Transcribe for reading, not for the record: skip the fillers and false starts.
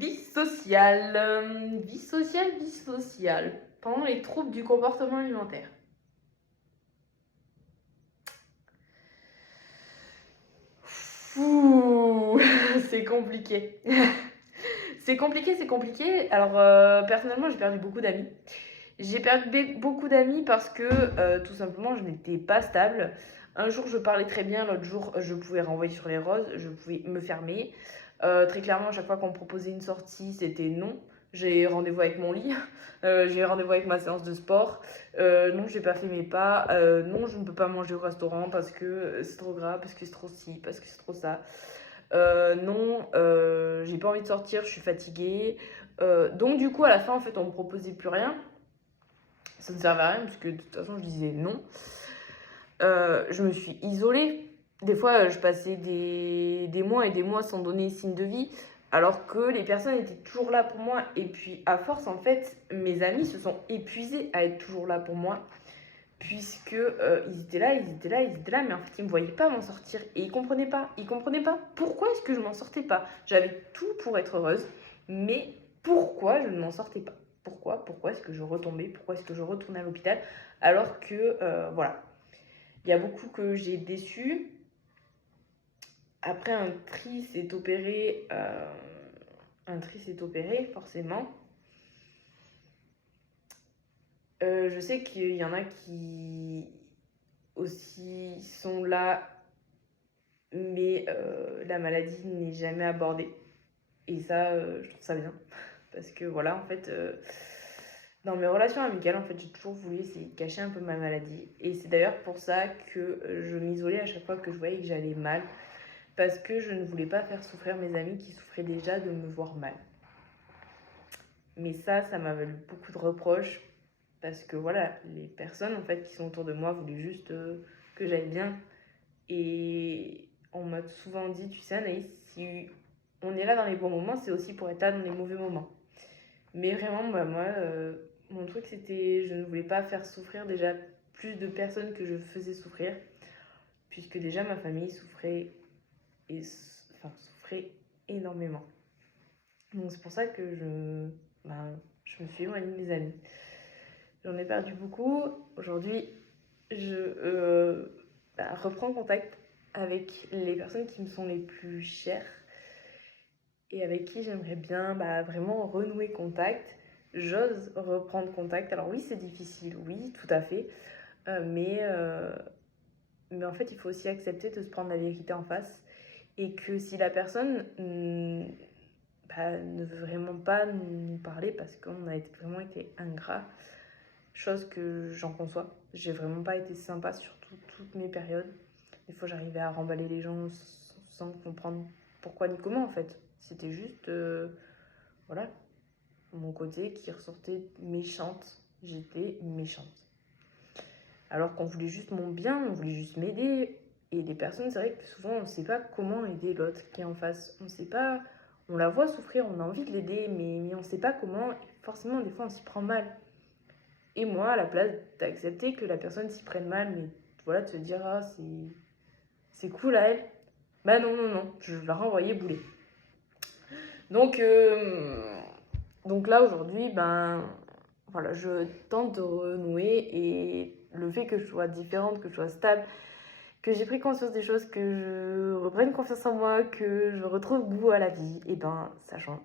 Vie sociale. Vie sociale, vie sociale. Pendant les troubles du comportement alimentaire. Fouh, c'est compliqué. C'est compliqué, c'est compliqué. Alors, personnellement, j'ai perdu beaucoup d'amis. J'ai perdu beaucoup d'amis parce que, tout simplement, je n'étais pas stable. Un jour, je parlais très bien, l'autre jour, je pouvais renvoyer sur les roses, je pouvais me fermer. Très clairement, à chaque fois qu'on me proposait une sortie, c'était non. J'ai rendez-vous avec mon lit, j'ai rendez-vous avec ma séance de sport. Non, j'ai pas fait mes pas. Non, je ne peux pas manger au restaurant parce que c'est trop gras, parce que c'est trop ci, parce que c'est trop ça. Non, j'ai pas envie de sortir, je suis fatiguée. Donc du coup, à la fin, en fait, on me proposait plus rien. Ça ne servait à rien puisque de toute façon, je disais non. Je me suis isolée. Des fois, je passais des mois et des mois sans donner signe de vie, alors que les personnes étaient toujours là pour moi. Et puis, à force, en fait, mes amis se sont épuisés à être toujours là pour moi, puisque ils étaient là, ils étaient là, ils étaient là, mais en fait, ils ne me voyaient pas m'en sortir. Et ils comprenaient pas. Ils comprenaient pas pourquoi est-ce que je m'en sortais pas. J'avais tout pour être heureuse, mais pourquoi je ne m'en sortais pas. Pourquoi est-ce que je retombais. Pourquoi est-ce que je retournais à l'hôpital, alors que, voilà. Il y a beaucoup que j'ai déçu. Après, un tri s'est opéré. Forcément. Je sais qu'il y en a qui aussi sont là, mais la maladie n'est jamais abordée. Et ça, je trouve ça bien. Parce que voilà, en fait, dans mes relations amicales, en fait, j'ai toujours voulu essayer de cacher un peu ma maladie. Et c'est d'ailleurs pour ça que je m'isolais à chaque fois que je voyais que j'allais mal. Parce que je ne voulais pas faire souffrir mes amis qui souffraient déjà de me voir mal. Mais ça m'a valu beaucoup de reproches. Parce que voilà, les personnes en fait qui sont autour de moi voulaient juste que j'aille bien. Et on m'a souvent dit, tu sais Anaïs, si on est là dans les bons moments, c'est aussi pour être là dans les mauvais moments. Mais vraiment, bah, moi, mon truc c'était, je ne voulais pas faire souffrir déjà plus de personnes que je faisais souffrir. Puisque déjà ma famille souffrait, souffrait énormément. Donc c'est pour ça que je me suis éloignée de mes amis. J'en ai perdu beaucoup. Aujourd'hui, je reprends contact avec les personnes qui me sont les plus chères et avec qui j'aimerais bien vraiment renouer contact. J'ose reprendre contact. Alors oui, c'est difficile, oui, tout à fait. Mais en fait, il faut aussi accepter de se prendre la vérité en face. Et que si la personne ne veut vraiment pas nous parler parce qu'on a vraiment été ingrat, chose que j'en conçois. J'ai vraiment pas été sympa sur toutes mes périodes. Des fois, j'arrivais à remballer les gens sans comprendre pourquoi ni comment, en fait. C'était juste, voilà, mon côté qui ressortait méchante. J'étais méchante. Alors qu'on voulait juste mon bien, on voulait juste m'aider. Et les personnes, c'est vrai que souvent, on ne sait pas comment aider l'autre qui est en face. On sait pas, on la voit souffrir, on a envie de l'aider, mais on ne sait pas comment. Forcément, des fois, on s'y prend mal. Et moi, à la place d'accepter que la personne s'y prenne mal, mais voilà, de se dire, ah, c'est cool à elle. Bah non, je vais la renvoyer bouler. Donc, donc là, aujourd'hui, voilà, je tente de renouer et le fait que je sois différente, que je sois stable, que j'ai pris conscience des choses, que je reprenne confiance en moi, que je retrouve goût à la vie, et ça change